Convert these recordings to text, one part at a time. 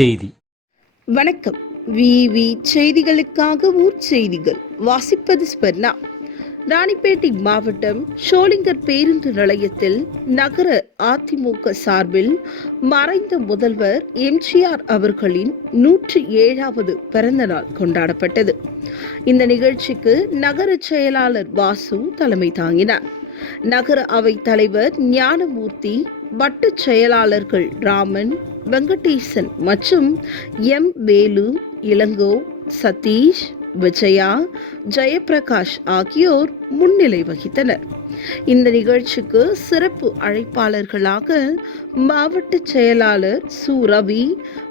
செய்தி. வணக்கம். விவி செய்திகளுக்காக ஊர் செய்திகள். வாசிப்பது ஸ்பர்ணா ராணிப்பேட்டை மாவட்டம் ஷோலிங்கர் பேருந்து நிலையத்தில் நகர அதிமுக சார்பில் மறைந்த முதல்வர் எம்ஜிஆர் அவர்களின் நூற்றி ஏழாவது பிறந்த நாள் கொண்டாடப்பட்டது. இந்த நிகழ்ச்சிக்கு நகர செயலாளர் வாசு தலைமை தாங்கினார். நகர அவை தலைவர் ஞானமூர்த்தி வட்டச் செயலாளர்கள் ராமன் வெங்கடேசன் மற்றும் எம். வேலு இளங்கோ சதீஷ் விஜயா ஜெயபிரகாஷ் ஆகியோர் முன்னிலை வகித்தனர். இந்த நிகழ்ச்சிக்கு சிறப்பு அழைப்பாளர்களாக மாவட்ட செயலாளர் சு. ரவி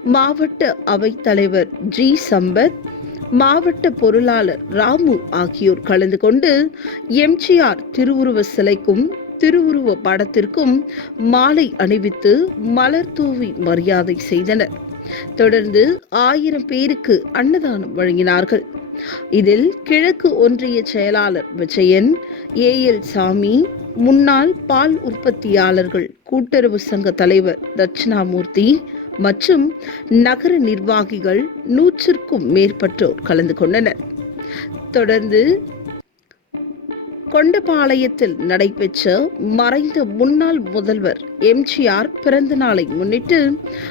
மாவட்ட அவைத்தலைவர் ஜி. சம்பத் மாவட்ட பொருளாளர் ராமு ஆகியோர் கலந்து கொண்டு எம்ஜிஆர் திருவுருவ சிலைக்கும் திருவுருவ படத்திற்கும் மாலை அணிவித்து மலர் தூவி மரியாதை செய்தனர். தொடர்ந்து ஆயிரம் பேருக்கு அன்னதானம் வழங்கினார்கள். இதில் கிழக்கு ஒன்றிய செயலாளர் விஜயன் ஏ எல் சாமி முன்னாள் பால் உற்பத்தியாளர்கள் கூட்டுறவு சங்க தலைவர் தட்சிணாமூர்த்தி மற்றும் நகர நிர்வாகிகள் நூற்றிற்கும் மேற்பட்டோர் கலந்து கொண்டனர். தொடர்ந்து கொண்டபாளையத்தில் நடைபெற்ற மறைந்த முன்னாள் முதல்வர் எம்ஜிஆர் பிறந்த நாளை முன்னிட்டு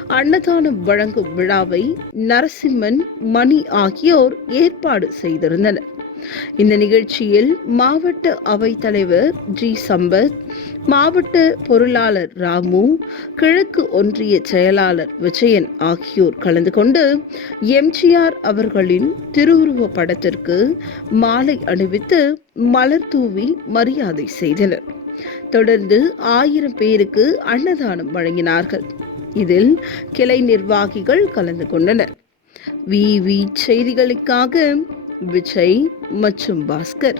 அன்னதானம் வழங்கும் விழாவை நரசிம்மன் மணி ஆகியோர் ஏற்பாடு செய்திருந்தனர். இந்த நிகழ்ச்சியில் மாவட்ட அவைத்தலைவர் ஜி. சம்பத் மாவட்ட பொருளாளர் ராமு கிழக்கு ஒன்றிய செயலாளர் விஜயன் ஆகியோர் கலந்து கொண்டு எம்ஜிஆர் அவர்களின் திருவுருவ படத்திற்கு மாலை அணிவித்து மலர் தூவி மரியாதை செய்தனர். தொடர்ந்து ஆயிரம் பேருக்கு அன்னதானம் வழங்கினார்கள். இதில் கிளை நிர்வாகிகள் கலந்து கொண்டனர். விவி செய்திகளுக்காக விஜய் மற்றும் பாஸ்கர்.